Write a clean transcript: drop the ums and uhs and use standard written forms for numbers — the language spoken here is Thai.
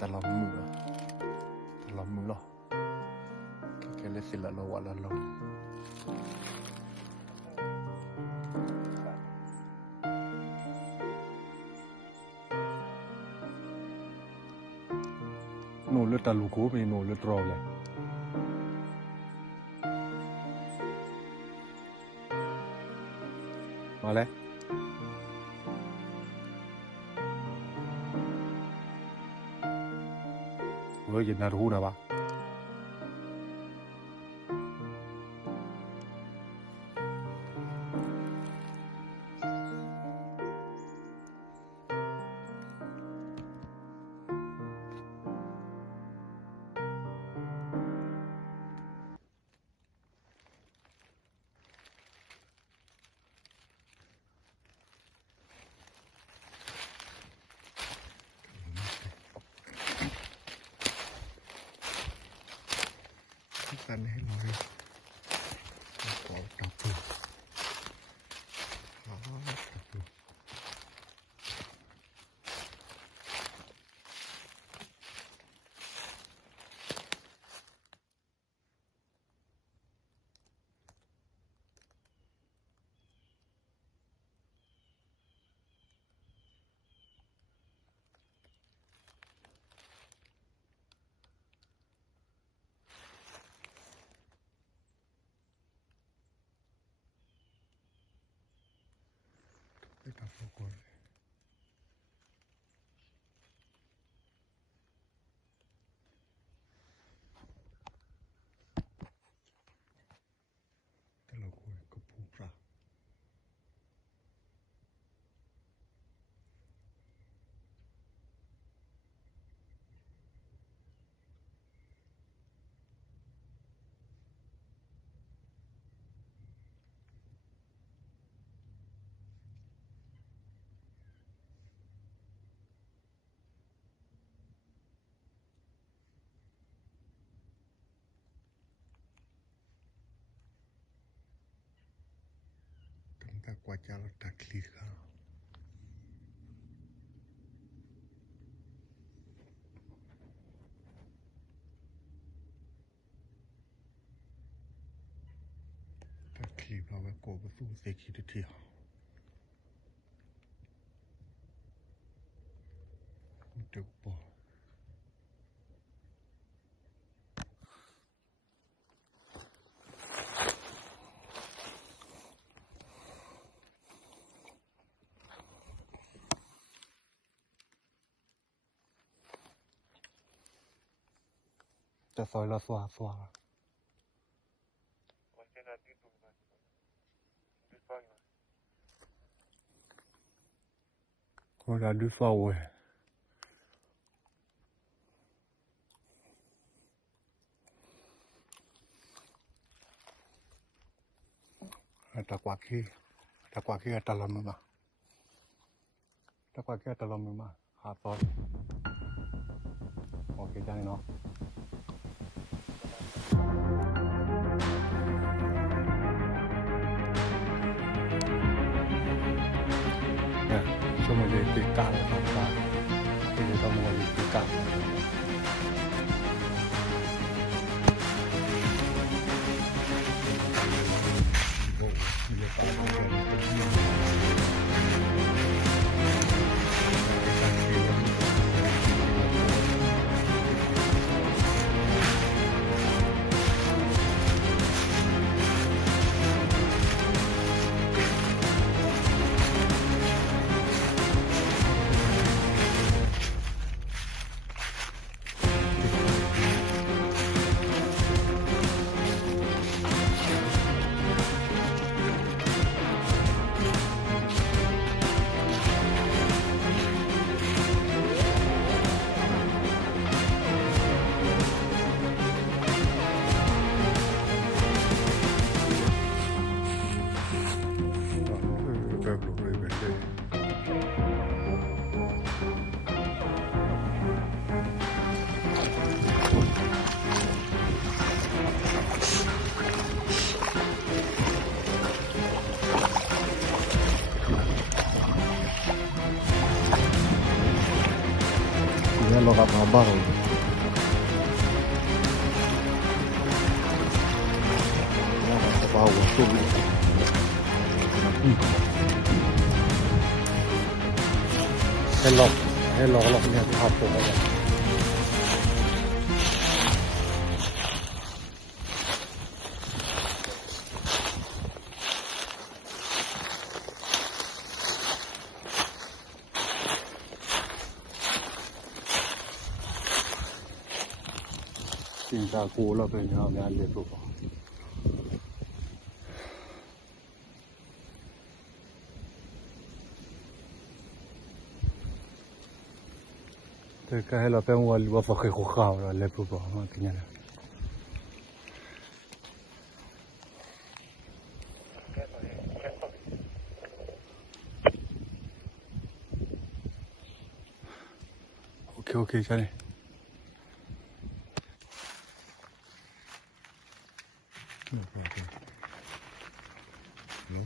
dalam mula kekele sila lo wala lo no le taluko me no le troleมาเลยเฮ้ยน่ารู้นะวะกันให้เราเลยก็ดับตัวไปดับตัวก่อนแต่เราคุยกับผู้ปราบกว่าจะเราตัดคลีเขาตัดคลีเราไว้โกบสู้เสกขีดเที่ยวเด็กปอจะซอยละสว่าคนละดูสว่าเว้ยตะกวาขี้ตะลำมือมาหาซอยโอเคได้เนาะช่วงนี้ติดกาเลยครับที่จะต้องมาติดกาล lo ka ba ro ba wa su hello lo nya ha po baတင်စားကိုတော့ပဲညာများလေဖို့ပါ这个还老板我发给我好了，来不吧？我今年。OK， 下来。嗯。